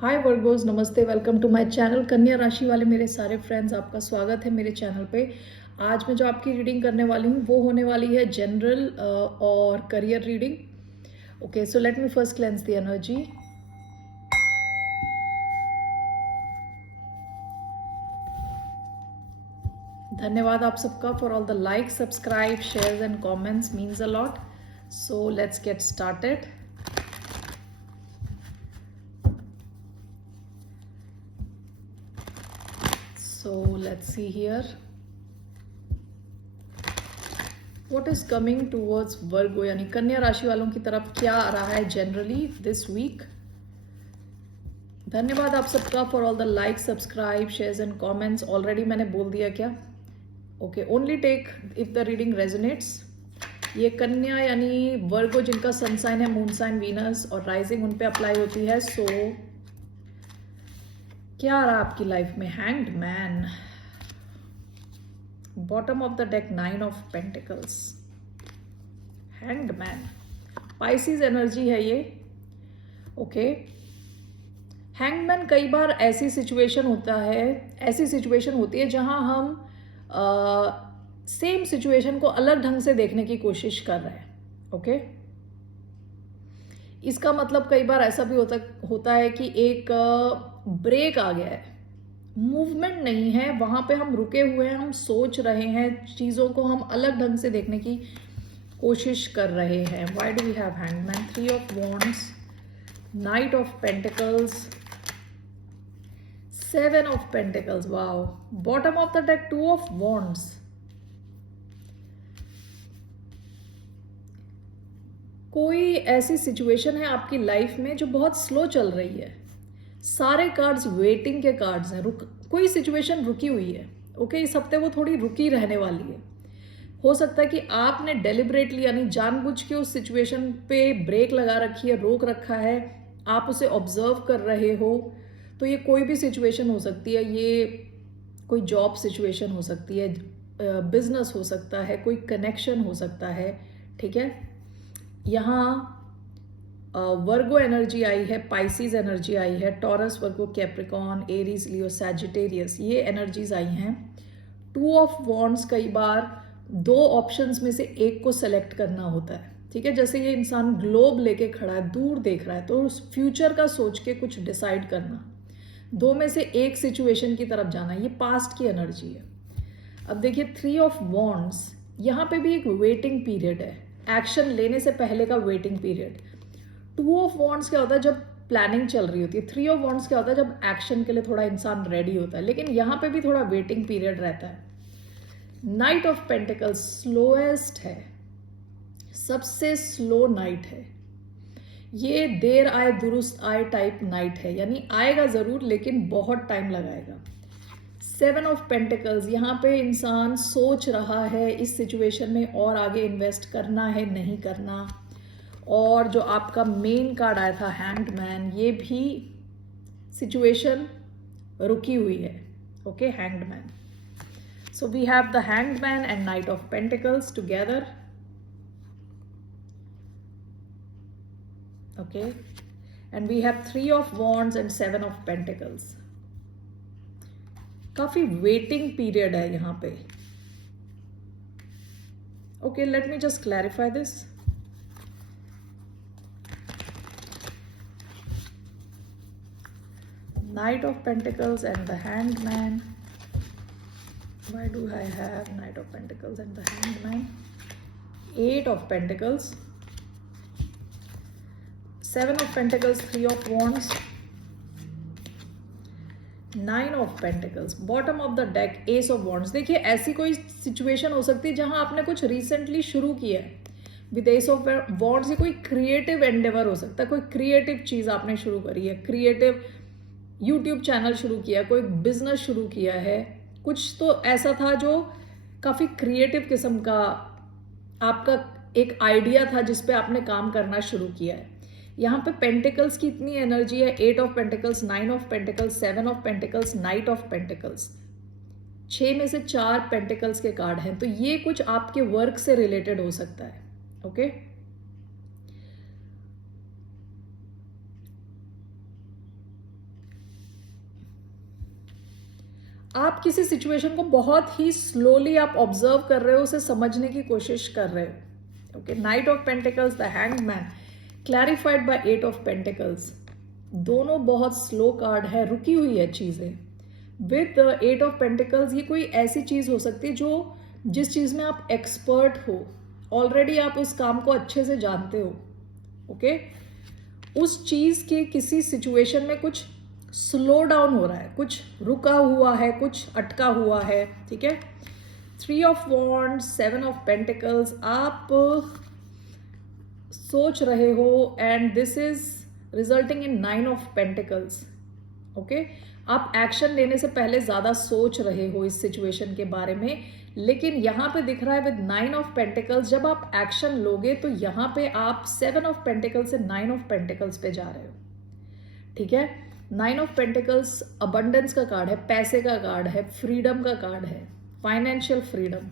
हाय virgos, नमस्ते। Welcome to my channel. कन्या राशि वाले मेरे सारे फ्रेंड्स, आपका स्वागत है मेरे चैनल पे। आज मैं जो आपकी रीडिंग करने वाली हूँ वो होने वाली है जनरल और career reading. Okay, so let me first cleanse the energy. धन्यवाद आप सबका for all the like, subscribe, shares and comments, means a lot. So let's get started. So let's see here. What is coming towards Virgo यानी कन्या राशि वालों की तरफ क्या आ रहा है जनरली दिस वीक। धन्यवाद आप सबका for all the like, subscribe, shares and comments. Already मैंने बोल दिया क्या? Okay, only take if the reading resonates. ये कन्या यानी वर्गो जिनका सन साइन है, मून साइन, वीनस और राइजिंग उन पे अप्लाई होती है। सो क्या आ रहा है आपकी लाइफ में? Hanged man, bottom of the deck, 9 of pentacles, hanged man, Pisces energy है ये। ओके, हैंगमैन कई बार ऐसी सिचुएशन होती है जहां हम सेम सिचुएशन को अलग ढंग से देखने की कोशिश कर रहे हैं। ओके, इसका मतलब कई बार ऐसा भी होता है कि एक ब्रेक आ गया है, मूवमेंट नहीं है, वहां पे हम रुके हुए हैं, हम सोच रहे हैं, चीजों को हम अलग ढंग से देखने की कोशिश कर रहे हैं। Why do we have hangman? 3 of wands, knight of pentacles, 7 of pentacles, wow, bottom of the deck, 2 of wands. कोई ऐसी सिचुएशन है आपकी लाइफ में जो बहुत स्लो चल रही है। सारे कार्ड्स वेटिंग के कार्ड्स हैं। कोई सिचुएशन रुकी हुई है। ओके, इस हफ्ते वो थोड़ी रुकी रहने वाली है। हो सकता है कि आपने डेलिबरेटली यानी जानबूझ के उस सिचुएशन पे ब्रेक लगा रखी है, रोक रखा है, आप उसे ऑब्जर्व कर रहे हो। तो ये कोई भी सिचुएशन हो सकती है। ये कोई जॉब सिचुएशन हो सकती है, बिजनेस हो सकता है, कोई कनेक्शन हो सकता है। ठीक है, यहाँ वर्गो एनर्जी आई है, पाइसिस एनर्जी आई है, टॉरस, वर्गो, कैप्रिकॉन, एरीज, लियो, सैजिटेरियस, ये एनर्जीज आई हैं। 2 ऑफ वॉन्ड्स कई बार 2 ऑप्शंस में से एक को सेलेक्ट करना होता है। ठीक है, जैसे ये इंसान ग्लोब लेके खड़ा है, दूर देख रहा है, तो उस फ्यूचर का सोच के कुछ डिसाइड करना, 2 में से एक सिचुएशन की तरफ जाना, ये पास्ट की एनर्जी है। अब देखिए 3 ऑफ वॉन्ड्स, यहाँ पे भी एक वेटिंग पीरियड है, एक्शन लेने से पहले का वेटिंग पीरियड। 2 ऑफ वॉन्ड्स क्या होता है? जब प्लानिंग चल रही होती है। 3 ऑफ वॉन्ड्स क्या होता है? जब एक्शन के लिए थोड़ा इंसान रेडी होता है, लेकिन यहाँ पे भी थोड़ा वेटिंग पीरियड रहता है। नाइट ऑफ पेंटिकल्स स्लोएस्ट है, सबसे स्लो नाइट है ये। देर आए दुरुस्त आए टाइप नाइट है, यानी आएगा जरूर लेकिन बहुत टाइम लगाएगा। 7 ऑफ पेंटिकल्स, यहाँ पे इंसान सोच रहा है इस सिचुएशन में और आगे इन्वेस्ट करना है, नहीं करना। और जो आपका मेन कार्ड आया था हैंग्ड मैन, ये भी सिचुएशन रुकी हुई है। Okay, hanged man. So we have the hanged man and knight of pentacles together. Okay, and we have 3 of wands and 7 of pentacles. काफी वेटिंग पीरियड है यहाँ पे। Okay, let me just clarify this. Knight of Pentacles and the Hanged Man. Why do I have Knight of Pentacles and the Hanged Man? 8 of Pentacles, 7 of Pentacles, 3 of Wands, 9 of Pentacles, bottom of the deck, Ace of Wands। देखिए ऐसी कोई situation हो सकती है जहां आपने कुछ recently शुरू किया है विद एस ऑफ वॉन्ड्स। ये कोई क्रिएटिव एंडेवर हो सकता है, कोई क्रिएटिव चीज आपने शुरू करी है, क्रिएटिव यूट्यूब चैनल शुरू किया, कोई बिजनेस शुरू किया है, कुछ तो ऐसा था जो काफी क्रिएटिव किस्म का आपका एक आइडिया था जिस पे आपने काम करना शुरू किया है। यहाँ पे पेंटिकल्स की इतनी एनर्जी है, 8 of pentacles, 9 of pentacles, 7 of pentacles, night of pentacles. 6 में से 4 पेंटिकल्स के कार्ड हैं, तो ये कुछ आपके वर्क से रिलेटेड हो सकता है। ओके, आप किसी सिचुएशन को बहुत ही स्लोली आप ऑब्जर्व कर रहे हो, उसे समझने की कोशिश कर रहे हो। Okay, knight of pentacles, the hanged man, clarified by eight of pentacles, दोनों बहुत स्लो कार्ड है, रुकी हुई है चीजें। विद एट ऑफ पेंटिकल्स ये कोई ऐसी चीज हो सकती है जो जिस चीज में आप एक्सपर्ट हो, ऑलरेडी आप उस काम को अच्छे से जानते हो। ओके, उस चीज के किसी सिचुएशन में कुछ स्लो डाउन हो रहा है, कुछ रुका हुआ है, कुछ अटका हुआ है। ठीक है, three of wands, seven of pentacles, आप सोच रहे हो and this is resulting in nine of pentacles. Okay, आप एक्शन लेने से पहले ज्यादा सोच रहे हो इस सिचुएशन के बारे में, लेकिन यहां पे दिख रहा है विद नाइन ऑफ पेंटिकल्स जब आप एक्शन लोगे तो यहां पे आप सेवन ऑफ पेंटिकल्स से नाइन ऑफ पेंटिकल्स पे जा रहे हो। ठीक है, नाइन ऑफ पेंटिकल्स अबंडेंस का कार्ड है, पैसे का कार्ड है, फ्रीडम का कार्ड है, फाइनेंशियल फ्रीडम।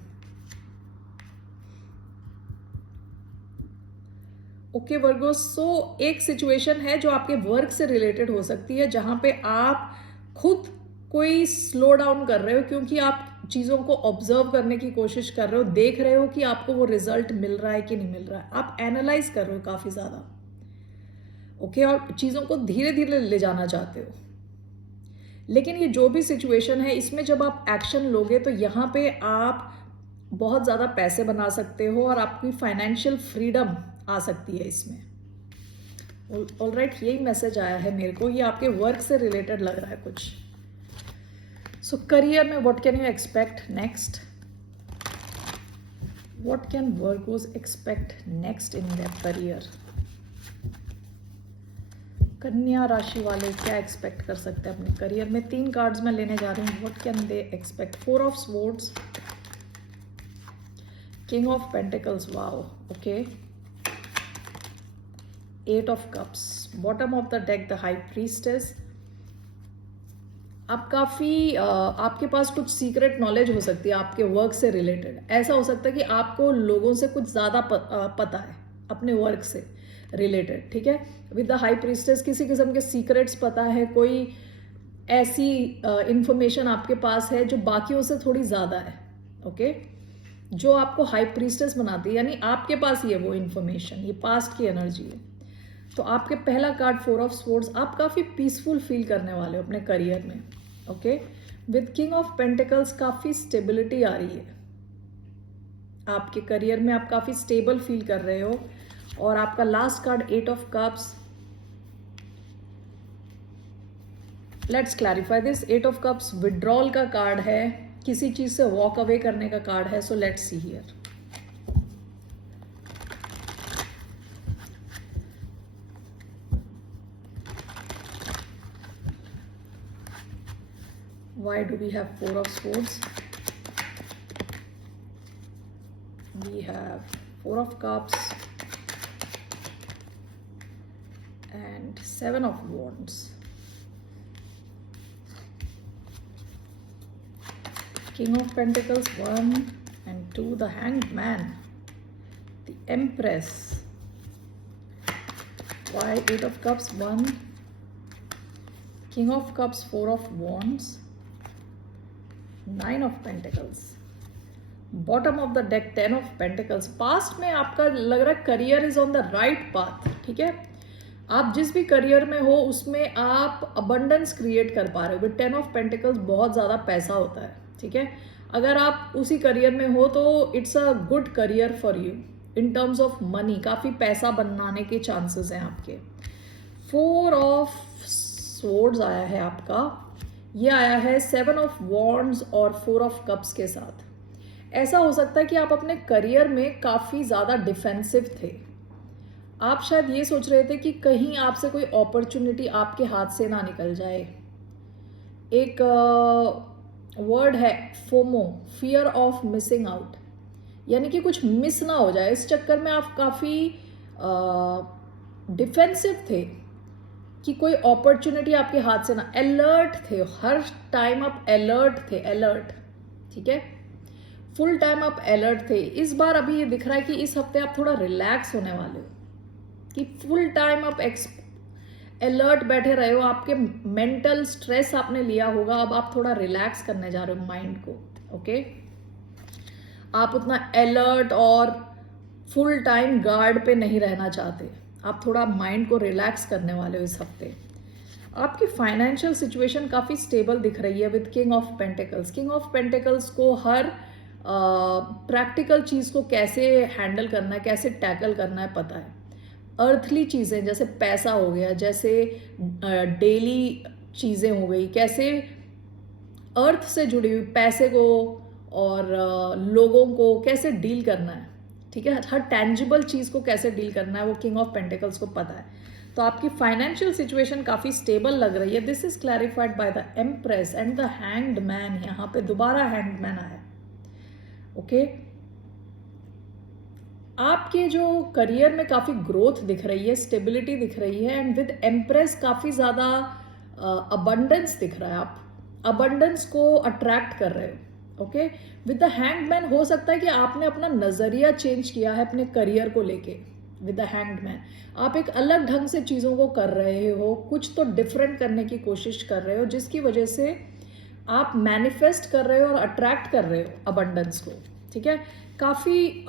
ओके वर्गो, सो एक सिचुएशन है जो आपके वर्क से रिलेटेड हो सकती है, जहां पे आप खुद कोई स्लो डाउन कर रहे हो क्योंकि आप चीजों को ऑब्जर्व करने की कोशिश कर रहे हो, देख रहे हो कि आपको वो रिजल्ट मिल रहा है कि नहीं मिल रहा है, आप एनालाइज कर रहे हो काफी ज्यादा। ओके, और चीजों को धीरे धीरे ले जाना चाहते हो। लेकिन ये जो भी सिचुएशन है, इसमें जब आप एक्शन लोगे तो यहाँ पे आप बहुत ज्यादा पैसे बना सकते हो और आपकी फाइनेंशियल फ्रीडम आ सकती है इसमें। ऑलराइट, यही मैसेज आया है मेरे को, ये आपके वर्क से रिलेटेड लग रहा है कुछ। सो करियर में what can you expect next? What can Virgo's expect next in their career? कन्या राशि वाले क्या एक्सपेक्ट कर सकते हैं अपने करियर में? तीन कार्ड्स मैं लेने जा रही हूँ। What can they expect? Four of swords, king of pentacles, wow, okay, eight of cups, bottom of the deck the high priestess. आप काफी आपके पास कुछ सीक्रेट नॉलेज हो सकती है आपके वर्क से रिलेटेड। ऐसा हो सकता है कि आपको लोगों से कुछ ज्यादा पता है अपने वर्क से रिलेटेड। ठीक है, विद द हाई प्रीस्टेस किसी किस्म के सीक्रेट्स पता है, कोई ऐसी इंफॉर्मेशन आपके पास है जो बाकियों से थोड़ी ज्यादा है। ओके, जो आपको हाई प्रीस्टेस बनाती है, यानी आपके पास ही है वो इंफॉर्मेशन, ये पास्ट की एनर्जी है। तो आपके पहला कार्ड फोर ऑफ स्वॉर्ड्स, आप काफी पीसफुल फील करने वाले हो अपने करियर में। Okay, with king of pentacles काफी स्टेबिलिटी आ रही है आपके करियर में, आप काफी स्टेबल फील कर रहे हो। और आपका last card eight of cups, let's clarify this. Eight of cups withdrawal का कार्ड है, किसी चीज से वॉक अवे करने का कार्ड है। So let's see here. Why do we have four of swords? We have four of cups and seven of wands. King of Pentacles, 1 and 2, the Hanged Man, the Empress. Why 8 of Cups, 1, King of Cups, 4 of Wands, 9 of Pentacles, bottom of the deck 10 of pentacles. Past में आपका लग रहा है career is on the right path. ठीक है, आप जिस भी करियर में हो उसमें आप अबंडेंस क्रिएट कर पा रहे हो। विद 10 ऑफ पेंटिकल्स बहुत ज्यादा पैसा होता है। ठीक है, अगर आप उसी करियर में हो तो it's a good career for you in terms of money, काफी पैसा बनाने के चांसेस हैं आपके। फोर ऑफ स्वॉर्ड्स आया है आपका, ये आया है 7 ऑफ वॉन्ड्स और 4 ऑफ कप्स के साथ। ऐसा हो सकता है कि आप अपने करियर में काफी ज्यादा डिफेंसिव थे। आप शायद ये सोच रहे थे कि कहीं आपसे कोई अपॉर्चुनिटी आपके हाथ से ना निकल जाए। एक वर्ड है FOMO, fear of missing out, यानी कि कुछ मिस ना हो जाए। इस चक्कर में आप काफी डिफेंसिव थे कि कोई अपॉर्चुनिटी आपके हाथ से ना, अलर्ट थे, हर टाइम आप अलर्ट थे, अलर्ट। ठीक है, फुल टाइम आप अलर्ट थे। इस बार अभी ये दिख रहा है कि इस हफ्ते आप थोड़ा रिलैक्स होने वाले हो, कि फुल टाइम आप अलर्ट बैठे रहे हो, आपके मेंटल स्ट्रेस आपने लिया होगा, अब आप थोड़ा रिलैक्स करने जा रहे हो माइंड को। ओके, आप उतना अलर्ट और फुल टाइम गार्ड पे नहीं रहना चाहते, आप थोड़ा माइंड को रिलैक्स करने वाले हो इस हफ्ते। आपकी फाइनेंशियल सिचुएशन काफ़ी स्टेबल दिख रही है with king of pentacles. King of pentacles को हर प्रैक्टिकल चीज़ को कैसे हैंडल करना है, कैसे टैकल करना है पता है। अर्थली चीज़ें जैसे पैसा हो गया, जैसे डेली चीज़ें हो गई, कैसे अर्थ से जुड़ी हुई पैसे को और लोगों को कैसे डील करना है, ठीक है, हर टैंजिबल चीज़ को कैसे डील करना है, वो किंग ऑफ पेंटिकल्स को पता है। तो आपकी फाइनेंशियल सिचुएशन काफ़ी स्टेबल लग रही है। This is clarified by the empress and the hanged man. यहाँ पे दोबारा हैंग्ड मैन आया। ओके, आपके जो करियर में काफ़ी ग्रोथ दिख रही है, स्टेबिलिटी दिख रही है, एंड विद एम्प्रेस काफ़ी ज़्यादा अबंडेंस दिख रहा है। आप अबंडेंस को अट्रैक्ट कर रहे हो। Okay, with the hanged man हो सकता है कि आपने अपना नज़रिया चेंज किया है अपने करियर को लेके। विद द हैंग्ड मैन आप एक अलग ढंग से चीज़ों को कर रहे हो, कुछ तो डिफरेंट करने की कोशिश कर रहे हो, जिसकी वजह से आप मैनिफेस्ट कर रहे हो और अट्रैक्ट कर रहे हो अबंडेंस को। ठीक है, काफ़ी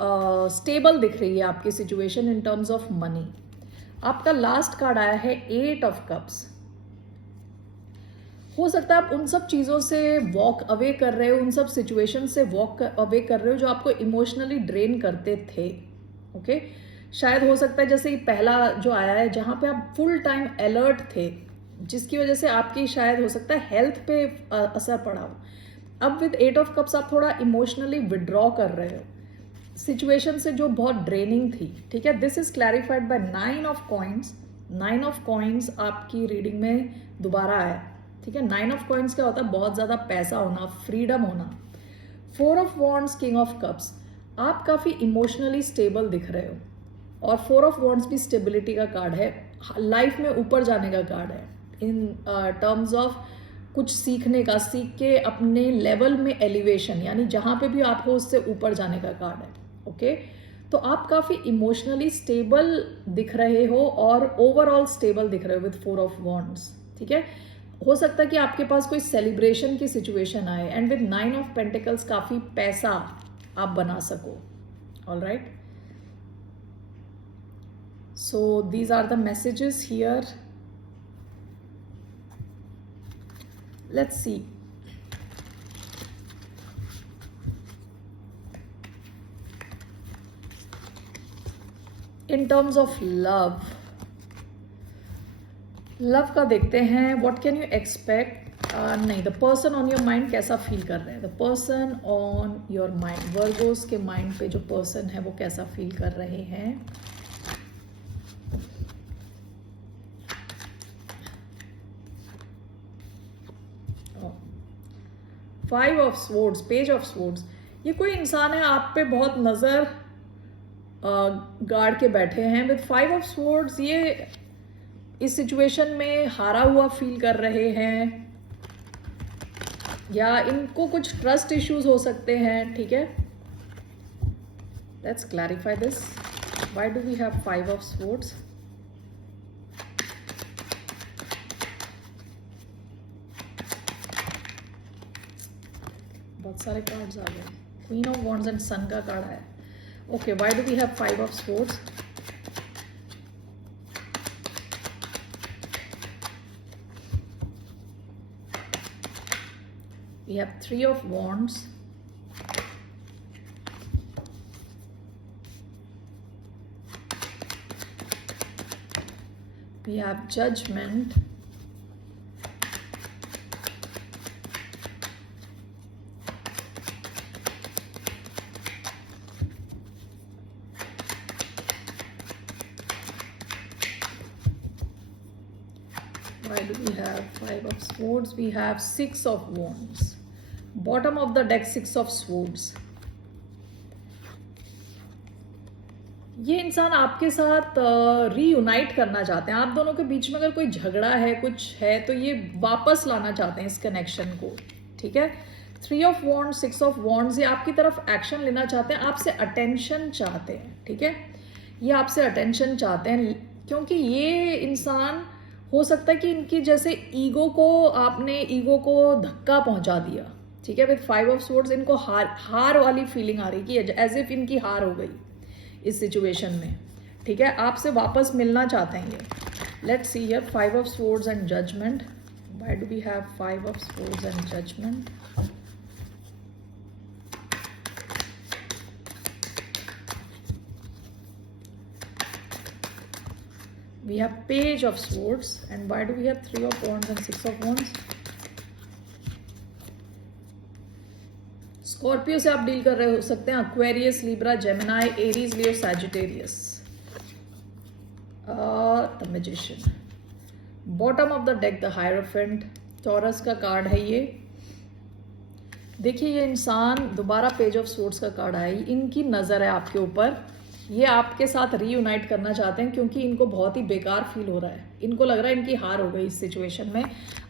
स्टेबल दिख रही है आपकी situation in terms of money. आपका लास्ट कार्ड आया है 8 ऑफ कप्स। हो सकता है आप उन सब चीज़ों से वॉक अवे कर रहे हो, उन सब सिचुएशन से वॉक अवे कर रहे हो जो आपको इमोशनली ड्रेन करते थे। ओके, शायद हो सकता है जैसे ये पहला जो आया है जहाँ पे आप फुल टाइम अलर्ट थे, जिसकी वजह से आपकी शायद हो सकता है हेल्थ पे असर पड़ा हो। अब विद 8 ऑफ कप्स आप थोड़ा इमोशनली विड्रॉ कर रहे हो सिचुएशन से जो बहुत ड्रेनिंग थी। ठीक है, this is clarified by 9 of coins. 9 of coins आपकी रीडिंग में दोबारा आया। ठीक है, 9 ऑफ कॉइन्स क्या होता है? बहुत ज़्यादा पैसा होना, फ्रीडम होना। 4 of wands, king of cups, आप काफ़ी इमोशनली स्टेबल दिख रहे हो, और 4 ऑफ वॉन्ड्स भी स्टेबिलिटी का कार्ड है, लाइफ में ऊपर जाने का कार्ड है, इन टर्म्स ऑफ कुछ सीखने का, सीख के अपने लेवल में एलिवेशन, यानी जहाँ पे भी आप हो उससे ऊपर जाने का कार्ड है। ओके, तो आप काफ़ी इमोशनली स्टेबल दिख रहे हो और ओवरऑल स्टेबल दिख रहे हो विद 4 ऑफ वॉन्ड्स। ठीक है, हो सकता है कि आपके पास कोई सेलिब्रेशन की सिचुएशन आए, एंड विद 9 ऑफ पेंटिकल्स काफ़ी पैसा आप बना सको। All right, so these are the messages here. Let's see. In terms of love का देखते हैं, what can you expect? नहीं, the person on your mind कैसा फील कर रहे हैं? The person on your mind, Virgo's के माइंड पे जो पर्सन है वो कैसा फील कर रहे हैं? Five of swords, page of swords, ये कोई इंसान है आप पे बहुत नज़र गाड़ के बैठे हैं। विद 5 ऑफ स्वॉर्ड्स ये इस सिचुएशन में हारा हुआ फील कर रहे हैं, या इनको कुछ ट्रस्ट इश्यूज हो सकते हैं। ठीक है, let's clarify this. Why do we have 5 of swords? बहुत सारे कार्ड्स आ गए। Queen of wands and sun का कार्ड आया। Okay, why do we have 5 of swords? We have 3 of wands, we have judgment, why do we have 5 of swords? We have 6 of wands. Bottom of the deck 6 of swords. ये इंसान आपके साथ reunite करना चाहते हैं। आप दोनों के बीच में अगर कोई झगड़ा है, कुछ है, तो ये वापस लाना चाहते हैं इस कनेक्शन को। ठीक है, 3 ऑफ वॉन्ड्स, 6 ऑफ वॉन्ड्स, ये आपकी तरफ एक्शन लेना चाहते हैं, आपसे अटेंशन चाहते हैं। ठीक है, ये आपसे अटेंशन चाहते हैं, क्योंकि ये इंसान हो सकता है कि इनकी जैसे ईगो को धक्का पहुंचा दिया, ठीक है। विद 5 ऑफ स्वॉर्ड्स इनको हार वाली फीलिंग आ रही कि एज इफ इनकी हार हो गई इस सिचुएशन में, ठीक है। आपसे वापस मिलना चाहते हैं ये। Let's see here 5 of swords and judgment. Why do we have 5 of swords and judgment? We have page of swords, and why do we have 3 of wands and 6 of wands? Scorpio से आप deal कर रहे हो सकते हैं, Aquarius, Libra, Gemini, Aries, Leo, Sagittarius. The magician. Bottom of the deck the hierophant, taurus का card है ये। देखिए ये इंसान, दोबारा पेज ऑफ स्वॉर्ड्स का कार्ड आई, इनकी नजर है आपके ऊपर। ये आपके साथ रीयूनाइट करना चाहते हैं क्योंकि इनको बहुत ही बेकार फील हो रहा है। इनको लग रहा है इनकी हार हो गई इस सिचुएशन में,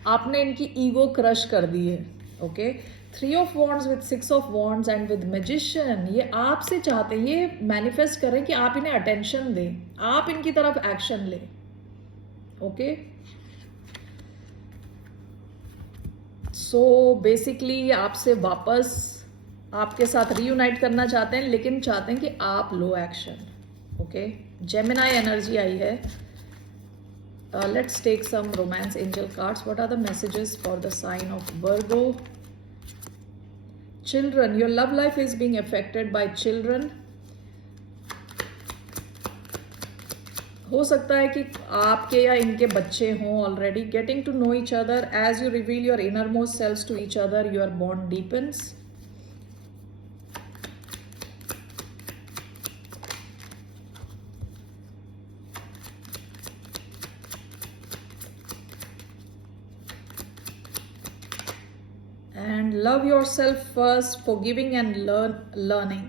आपने इनकी ईगो क्रश कर दी है। Okay, 3 of wands with 6 of wands and with magician, ये आपसे चाहते हैं, ये मैनिफेस्ट करें कि आप इन्हें अटेंशन दें, आप इनकी तरफ एक्शन लें। ओके, सो बेसिकली आपसे वापस आपके साथ रीयूनाइट करना चाहते हैं, लेकिन चाहते हैं कि आप low action. Okay, Gemini energy आई है। Let's take some romance angel cards. What are the messages for the sign of Virgo? Children, your love life is being affected by children. हो सकता है कि आपके या इनके बच्चे हों already. Getting to know each other as you reveal your inner most selves to each other, your bond deepens. And love yourself first, forgiving and learning.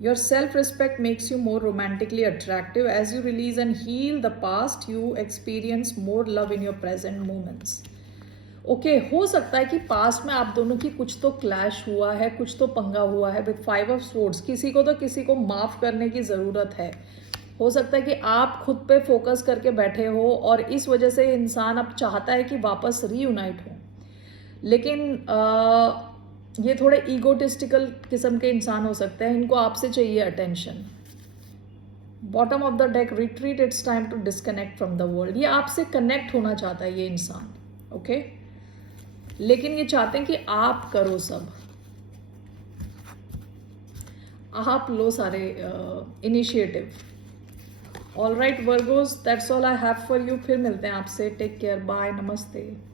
Your self-respect makes you more romantically attractive. As you release and heal the past, you experience more love in your present moments. Okay, हो सकता है कि past में आप दोनों की कुछ तो क्लैश हुआ है, कुछ तो पंगा हुआ है विद 5 ऑफ स्वॉर्ड्स। किसी को तो किसी को माफ करने की ज़रूरत है। हो सकता है कि आप खुद पे फोकस करके बैठे हो और इस वजह से इंसान अब चाहता है कि वापस रीयूनाइट हो, लेकिन ये थोड़े ईगोटिस्टिकल किस्म के इंसान हो सकते हैं। इनको आपसे चाहिए attention. Bottom of the deck, retreat, it's time to disconnect from the world. ये आपसे कनेक्ट होना चाहता है ये इंसान। ओके, लेकिन ये चाहते हैं कि आप करो सब, आप लो सारे initiative. All right Virgo's, that's all I have for you. फिर मिलते हैं आपसे। टेक केयर, बाय, नमस्ते।